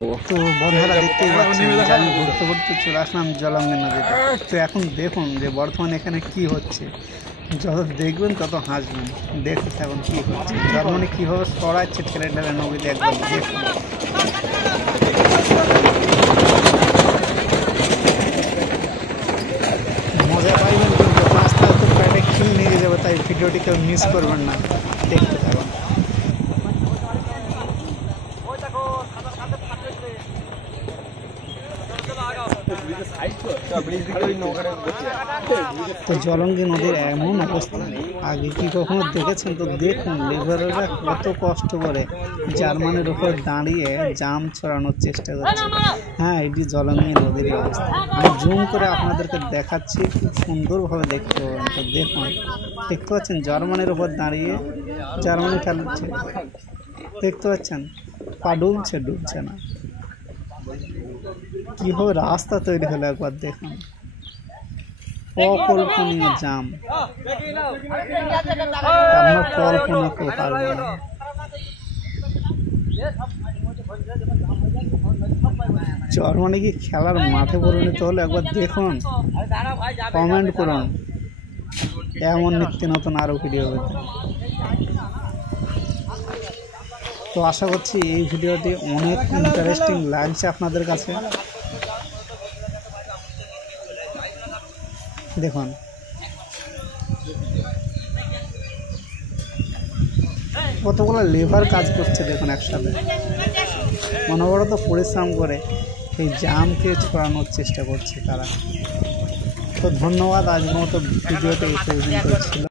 তো বন্ধুরা দেখতেই পাচ্ছেন যে আমি ঘুরতে ঘুরতে চলে আসলাম জলঙ্গি নদীতে। তো এখন দেখুন যে বর্তমানে এখানে কি হচ্ছে, যত দেখবেন তত হাসবেন। দেখুন এখন কি হচ্ছে, জার্মানি কীভাবে সরাচ্ছে ঠেলে ঠেলে নদীতে, একবার দেখুন। মজা পাইবেন, কিন্তু আস্তে আস্তে প্যাটে খিল নিয়ে যাবে, তাই ভিডিওটি কেউ মিস করবেন না, দেখতে থাকুন। তো জলঙ্গি নদীর এমন অবস্থা আগে কি কখনো দেখেছেন? তো দেখুন লেবাররা কত কষ্ট করে জার্মানির উপর দাঁড়িয়ে জাম ছড়ানোর চেষ্টা করছে। হ্যাঁ, এটি জলঙ্গি নদীর অবস্থা। আমি জুম করে আপনাদেরকে দেখাচ্ছি, খুব সুন্দরভাবে দেখতে পাবেন। তো দেখুন, দেখতে পাচ্ছেন জার্মানির উপর দাঁড়িয়ে জার্মানি খেলছে, দেখতে পাচ্ছেন পা ডুবছে, ডুবছে না। কীভাবে রাস্তা তৈরি হলো একবার দেখুন, অকল্পনীয় জাম, আপনার কল্পনা কেউ পারবে না। জার্মানি কি খেলার মাঠে পরিণত হলো একবার দেখুন, কমেন্ট করুন। এমন নিত্য নতুন আরও ভিডিও পেতে। তো আশা করছি এই ভিডিওটি অনেক ইন্টারেস্টিং লাগছে আপনাদের কাছে। দেখুন কতগুলো লেবার কাজ করছে, দেখুন একসাথে অনবরত পরিশ্রম করে এই জামকে ছড়ানোর চেষ্টা করছে তারা। তো ধন্যবাদ, আজকের মতো ভিডিওটা এই পর্যন্ত ছিল।